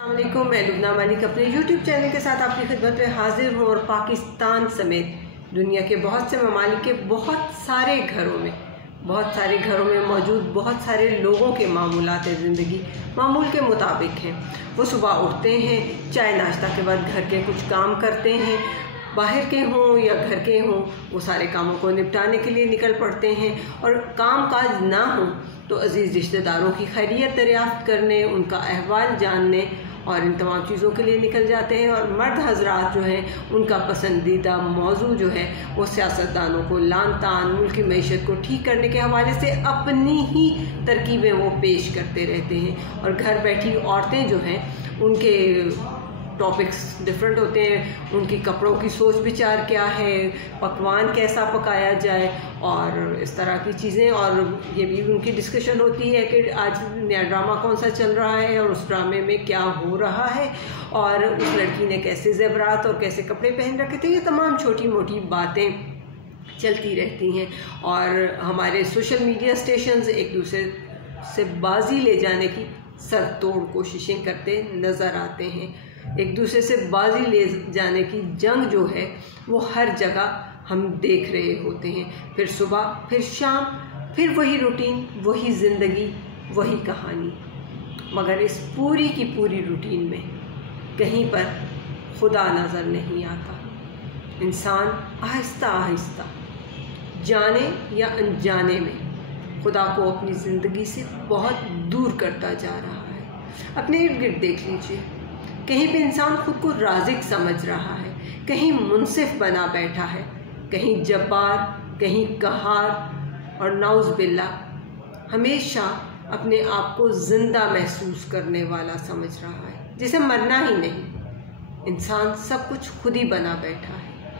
السلام علیکم، میں لبنہ مالک اپنے یوٹیوب چینل کے ساتھ آپ کی خدمت میں حاضر ہوں اور پاکستان سمیت دنیا کے بہت سے ممالک کے بہت سارے گھروں میں موجود بہت سارے لوگوں کے معمولات زندگی معمول کے مطابق ہیں۔ وہ صبح اٹھتے ہیں، چائے ناشتہ کے بعد گھر کے کچھ کام کرتے ہیں، باہر کے ہوں یا گھر کے ہوں، وہ سارے کاموں کو نپٹانے کے لیے نکل پڑتے ہیں، اور کام کاج نہ ہوں تو عزیز رشتہ داروں کی خیریت دریافت کرنے، ان کا احوال جاننے اور ان تمام چیزوں کے لیے نکل جاتے ہیں۔ اور مرد حضرات جو ہیں ان کا پسندیدہ موضوع جو ہے وہ سیاستدانوں کو لان تان، ملک کی معیشت کو ٹھیک کرنے کے حوالے سے اپنی ہی ترکیبیں وہ پیش کرتے رہتے ہیں، اور گھر بیٹھی عورتیں جو ہیں ان کے ٹاپکس ڈفرینٹ ہوتے ہیں، ان کی کپڑوں کی سوچ بچار کیا ہے، پکوان کیسا پکایا جائے اور اس طرح کی چیزیں، اور یہ بھی ان کی ڈسکشن ہوتی ہے کہ آج نیا ڈرامہ کون سا چل رہا ہے اور اس ڈرامے میں کیا ہو رہا ہے، اور اس لڑکی نے کیسے زیورات اور کیسے کپڑے پہن رکھے تھے۔ یہ تمام چھوٹی موٹی باتیں چلتی رہتی ہیں، اور ہمارے سوشل میڈیا اسٹیشنز ایک دوسرے سے بازی لے جانے کی سر توڑ کوششیں کرتے نظر آتے ہیں۔ ایک دوسرے سے بازی لے جانے کی جنگ جو ہے وہ ہر جگہ ہم دیکھ رہے ہوتے ہیں، پھر صبح پھر شام، پھر وہی روٹین، وہی زندگی، وہی کہانی، مگر اس پوری کی پوری روٹین میں کہیں پر خدا نظر نہیں آتا۔ انسان آہستہ آہستہ جانے یا انجانے میں خدا کو اپنی زندگی سے بہت دور کرتا جا رہا ہے۔ اپنے ارد گرد دیکھ لیجیے، کہیں پہ انسان خود کو رازق سمجھ رہا ہے، کہیں منصف بنا بیٹھا ہے، کہیں جبار، کہیں قہار، اور نعوذ باللہ ہمیشہ اپنے آپ کو زندہ محسوس کرنے والا سمجھ رہا ہے، جسے مرنا ہی نہیں۔ انسان سب کچھ خود ہی بنا بیٹھا ہے،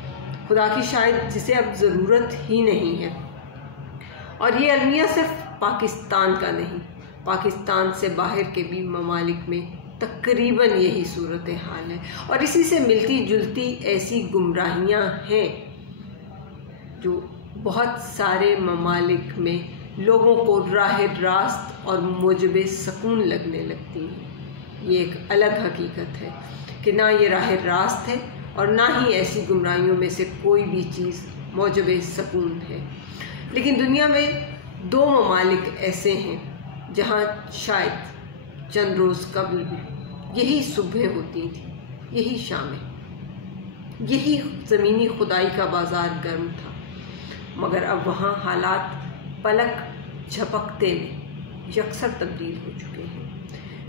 خدا کی شاید جسے اب ضرورت ہی نہیں ہے۔ اور یہ المیہ صرف پاکستان کا نہیں، پاکستان سے باہر کے بھی ممالک میں تقریباً یہی صورتحال ہے، اور اسی سے ملتی جلتی ایسی گمراہیاں ہیں جو بہت سارے ممالک میں لوگوں کو راہ راست اور موجب سکون لگنے لگتی ہیں۔ یہ ایک الگ حقیقت ہے کہ نہ یہ راہ راست ہے اور نہ ہی ایسی گمراہیوں میں سے کوئی بھی چیز موجب سکون ہے۔ لیکن دنیا میں دو ممالک ایسے ہیں جہاں شاید چند روز قبل یہی صبح ہوتی تھی، یہی شامیں، یہی زمینی خدائی کا بازار گرم تھا، مگر اب وہاں حالات پلک جھپکتے میں یکسر تبدیل ہو چکے ہیں۔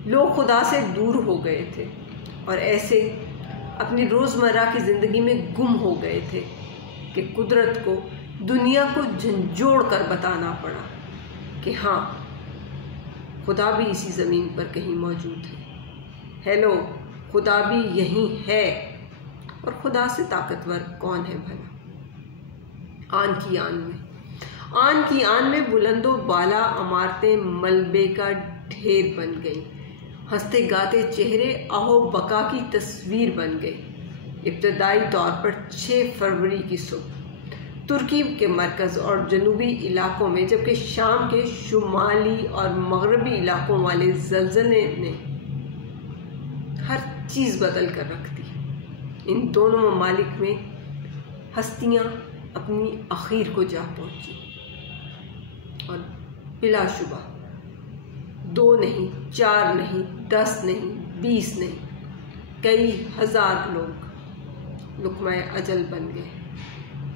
لوگ خدا سے دور ہو گئے تھے اور ایسے اپنی روزمرہ کی زندگی میں گم ہو گئے تھے کہ قدرت کو، دنیا کو جھنجھوڑ کر بتانا پڑا کہ ہاں، خدا بھی اسی زمین پر کہیں موجود ہے۔ ہیلو، خدا بھی یہیں ہے، اور خدا سے طاقتور کون ہے بھلا؟ آن کی آن میں بلند و بالا عمارتیں ملبے کا ڈھیر بن گئیں، ہنستے گاتے چہرے آہو بقا کی تصویر بن گئے۔ ابتدائی طور پر 6 فروری کی صبح ترکی کے مرکز اور جنوبی علاقوں میں، جبکہ شام کے شمالی اور مغربی علاقوں والے زلزلے نے ہر چیز بدل کر رکھ دی۔ ان دونوں ممالک میں ہستیاں اپنی اخیر کو جا پہنچی، اور بلا شبہ 2 نہیں، 4 نہیں، 10 نہیں، 20 نہیں، کئی ہزار لوگ لقمہ اجل بن گئے،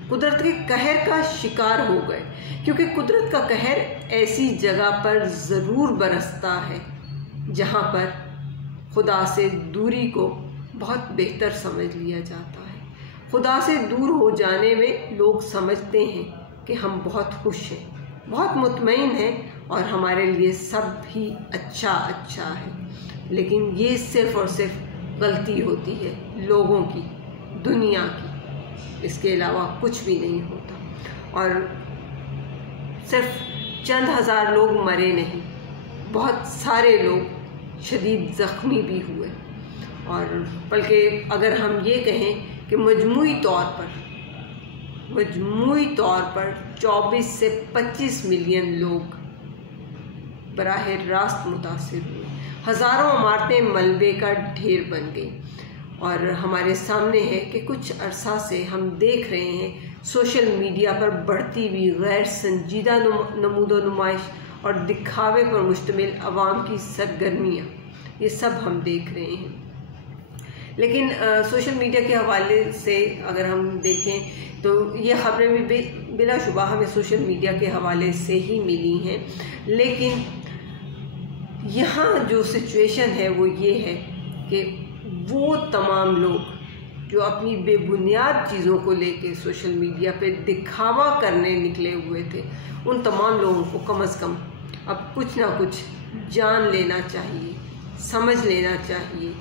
قدرت کے قہر کا شکار ہو گئے، کیونکہ قدرت کا قہر ایسی جگہ پر ضرور برستا ہے جہاں پر خدا سے دوری کو بہت بہتر سمجھ لیا جاتا ہے۔ خدا سے دور ہو جانے میں لوگ سمجھتے ہیں کہ ہم بہت خوش ہیں، بہت مطمئن ہیں، اور ہمارے لیے سب ہی اچھا ہے، لیکن یہ صرف اور صرف غلطی ہوتی ہے لوگوں کی، دنیا کی، اس کے علاوہ کچھ بھی نہیں ہوتا۔ اور صرف چند ہزار لوگ مرے نہیں، بہت سارے لوگ شدید زخمی بھی ہوئے، اور بلکہ اگر ہم یہ کہیں کہ مجموعی طور پر 24 سے 25 ملین لوگ براہ راست متاثر ہوئے۔ ہزاروں عمارتیں ملبے کا ڈھیر بن گئیں، اور ہمارے سامنے ہے کہ کچھ عرصہ سے ہم دیکھ رہے ہیں سوشل میڈیا پر بڑھتی ہوئی غیر سنجیدہ نمود و نمائش اور دکھاوے پر مشتمل عوام کی سرگرمیاں، یہ سب ہم دیکھ رہے ہیں۔ لیکن سوشل میڈیا کے حوالے سے اگر ہم دیکھیں تو یہ خبریں بھی بلا شبہ ہمیں سوشل میڈیا کے حوالے سے ہی ملی ہیں، لیکن یہاں جو سچویشن ہے وہ یہ ہے کہ وہ تمام لوگ جو اپنی بے بنیاد چیزوں کو لے کے سوشل میڈیا پہ دکھاوا کرنے نکلے ہوئے تھے، ان تمام لوگوں کو کم از کم اب کچھ نہ کچھ جان لینا چاہیے، سمجھ لینا چاہیے،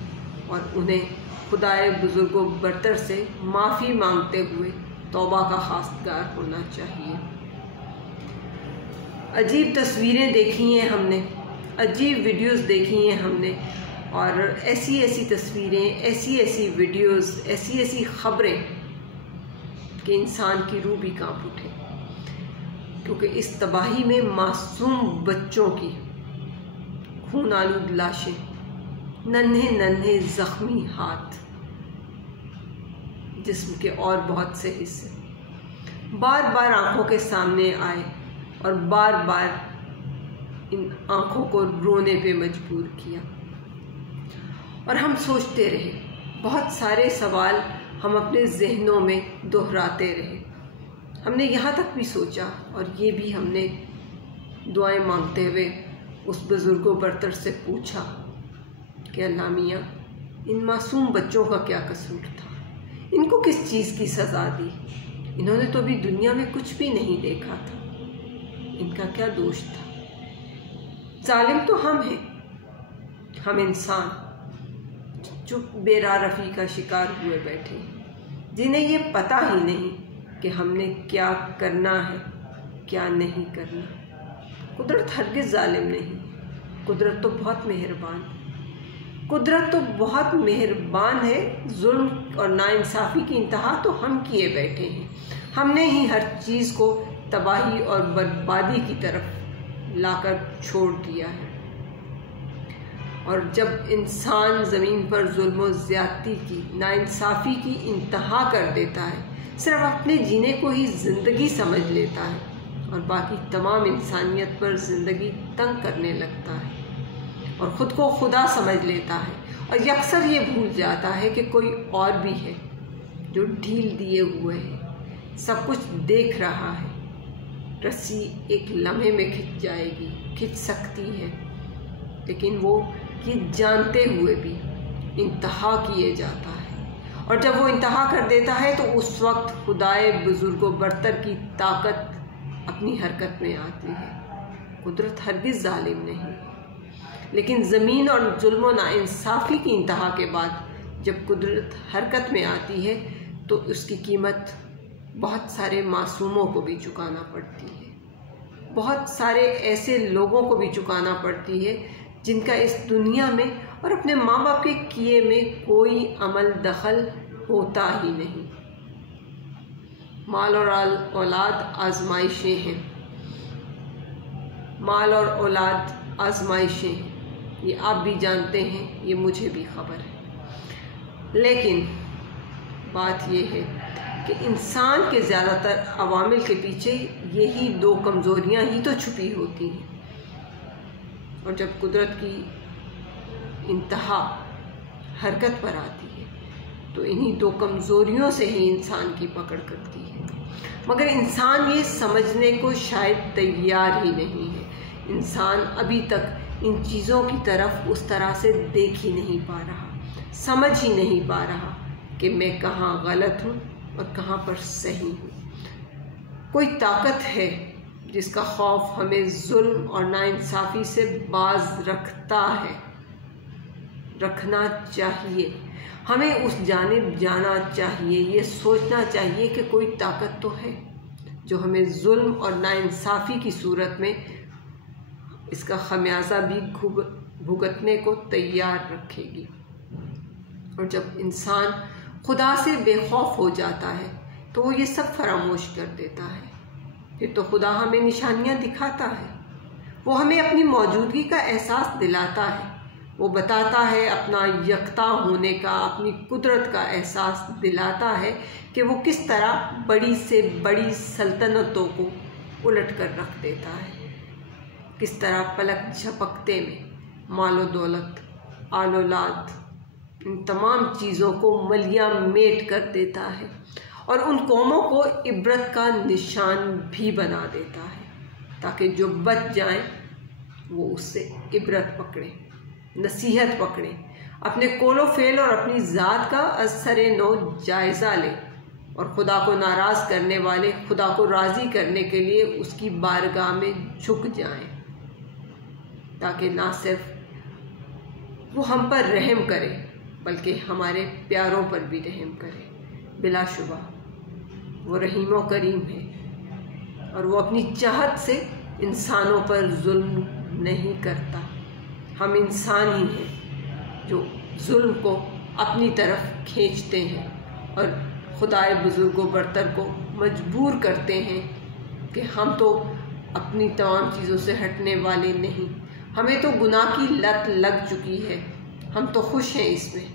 اور انہیں خدائے بزرگ و برتر سے معافی مانگتے ہوئے توبہ کا خواستگار ہونا چاہیے۔ عجیب تصویریں دیکھی ہیں ہم نے، عجیب ویڈیوز دیکھی ہیں ہم نے، اور ایسی ایسی تصویریں، ایسی ایسی ویڈیوز، ایسی ایسی خبریں کہ انسان کی روح بھی کانپ اٹھے، کیونکہ اس تباہی میں معصوم بچوں کی خون آلود لاشیں، ننھے ننھے زخمی ہاتھ، جسم کے اور بہت سے حصے بار بار آنکھوں کے سامنے آئے اور بار بار ان آنکھوں کو رونے پہ مجبور کیا، اور ہم سوچتے رہے، بہت سارے سوال ہم اپنے ذہنوں میں دہراتے رہے۔ ہم نے یہاں تک بھی سوچا اور یہ بھی ہم نے دعائیں مانگتے ہوئے اس بزرگ و برتر سے پوچھا کہ اللہ میاں، ان معصوم بچوں کا کیا قصور تھا؟ ان کو کس چیز کی سزا دی؟ انہوں نے تو ابھی دنیا میں کچھ بھی نہیں دیکھا تھا، ان کا کیا دوش تھا؟ ظالم تو ہم ہیں، ہم انسان جو بے راہ رفیع کا شکار ہوئے بیٹھے، جنہیں یہ پتہ ہی نہیں کہ ہم نے کیا کرنا ہے، کیا نہیں کرنا۔ قدرت ہرگز ظالم نہیں، قدرت تو بہت مہربان، قدرت تو بہت مہربان ہے۔ ظلم اور ناانصافی کی انتہا تو ہم کیے بیٹھے ہیں، ہم نے ہی ہر چیز کو تباہی اور بربادی کی طرف لا کر چھوڑ دیا ہے۔ اور جب انسان زمین پر ظلم و زیادتی کی، ناانصافی کی انتہا کر دیتا ہے، صرف اپنے جینے کو ہی زندگی سمجھ لیتا ہے اور باقی تمام انسانیت پر زندگی تنگ کرنے لگتا ہے اور خود کو خدا سمجھ لیتا ہے، اور یکسر یہ بھول جاتا ہے کہ کوئی اور بھی ہے جو ڈھیل دیے ہوئے ہے، سب کچھ دیکھ رہا ہے۔ رسی ایک لمحے میں کھنچ جائے گی، کھنچ سکتی ہے، لیکن وہ یہ جانتے ہوئے بھی انتہا کیے جاتا ہے، اور جب وہ انتہا کر دیتا ہے تو اس وقت خدائے بزرگ و برتر کی طاقت اپنی حرکت میں آتی ہے۔ قدرت ہرگز ظالم نہیں، لیکن زمین اور ظلم و ناانصافی کی انتہا کے بعد جب قدرت حرکت میں آتی ہے تو اس کی قیمت بہت سارے معصوموں کو بھی چکانا پڑتی ہے، بہت سارے ایسے لوگوں کو بھی چکانا پڑتی ہے جن کا اس دنیا میں اور اپنے ماں باپ کے کیے میں کوئی عمل دخل ہوتا ہی نہیں۔ مال اور اولاد آزمائشیں ہیں، مال اور اولاد آزمائشیں ہیں، یہ آپ بھی جانتے ہیں، یہ مجھے بھی خبر ہے، لیکن بات یہ ہے کہ انسان کے زیادہ تر عوامل کے پیچھے یہی دو کمزوریاں ہی تو چھپی ہوتی ہیں، اور جب قدرت کی انتہا حرکت پر آتی ہے تو انہی دو کمزوریوں سے ہی انسان کی پکڑ کرتی ہے، مگر انسان یہ سمجھنے کو شاید تیار ہی نہیں ہے۔ انسان ابھی تک ان چیزوں کی طرف اس طرح سے دیکھ ہی نہیں پا رہا، سمجھ ہی نہیں پا رہا کہ میں کہاں غلط ہوں اور کہاں پر صحیح ہوں۔ کوئی طاقت ہے جس کا خوف ہمیں ظلم اور ناانصافی سے باز رکھتا ہے، رکھنا چاہیے، ہمیں اس جانب جانا چاہیے، یہ سوچنا چاہیے کہ کوئی طاقت تو ہے جو ہمیں ظلم اور ناانصافی کی صورت میں اس کا خمیازہ بھی بھگتنے کو تیار رکھے گی۔ اور جب انسان خدا سے بے خوف ہو جاتا ہے تو وہ یہ سب فراموش کر دیتا ہے، پھر تو خدا ہمیں نشانیاں دکھاتا ہے، وہ ہمیں اپنی موجودگی کا احساس دلاتا ہے، وہ بتاتا ہے اپنا یکتا ہونے کا، اپنی قدرت کا احساس دلاتا ہے کہ وہ کس طرح بڑی سے بڑی سلطنتوں کو الٹ کر رکھ دیتا ہے، کس طرح پلک جھپکتے میں مال و دولت، آل اولاد، ان تمام چیزوں کو ملیا میٹ کر دیتا ہے اور ان قوموں کو عبرت کا نشان بھی بنا دیتا ہے تاکہ جو بچ جائیں وہ اس سے عبرت پکڑیں، نصیحت پکڑیں، اپنے قول و فعل اور اپنی ذات کا از سر نو جائزہ لیں اور خدا کو ناراض کرنے والے خدا کو راضی کرنے کے لیے اس کی بارگاہ میں جھک جائیں، تاکہ نہ صرف وہ ہم پر رحم کرے بلکہ ہمارے پیاروں پر بھی رحم کرے۔ بلا شبہ وہ رحیم و کریم ہے اور وہ اپنی چاہت سے انسانوں پر ظلم نہیں کرتا۔ ہم انسان ہی ہیں جو ظلم کو اپنی طرف کھینچتے ہیں اور خدائے بزرگ و برتر کو مجبور کرتے ہیں کہ ہم تو اپنی تمام چیزوں سے ہٹنے والے نہیں، ہمیں تو گناہ کی لت لگ چکی ہے، ہم تو خوش ہیں اس میں،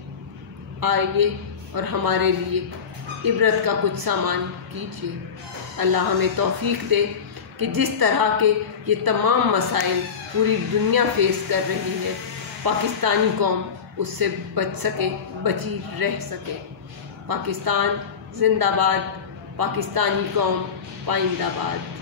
آئیے اور ہمارے لیے عبرت کا کچھ سامان کیجیے۔ اللہ ہمیں توفیق دے کہ جس طرح کے یہ تمام مسائل پوری دنیا فیس کر رہی ہے، پاکستانی قوم اس سے بچ سکے، بچی رہ سکے۔ پاکستان زندہ باد، پاکستانی قوم پائندہ باد۔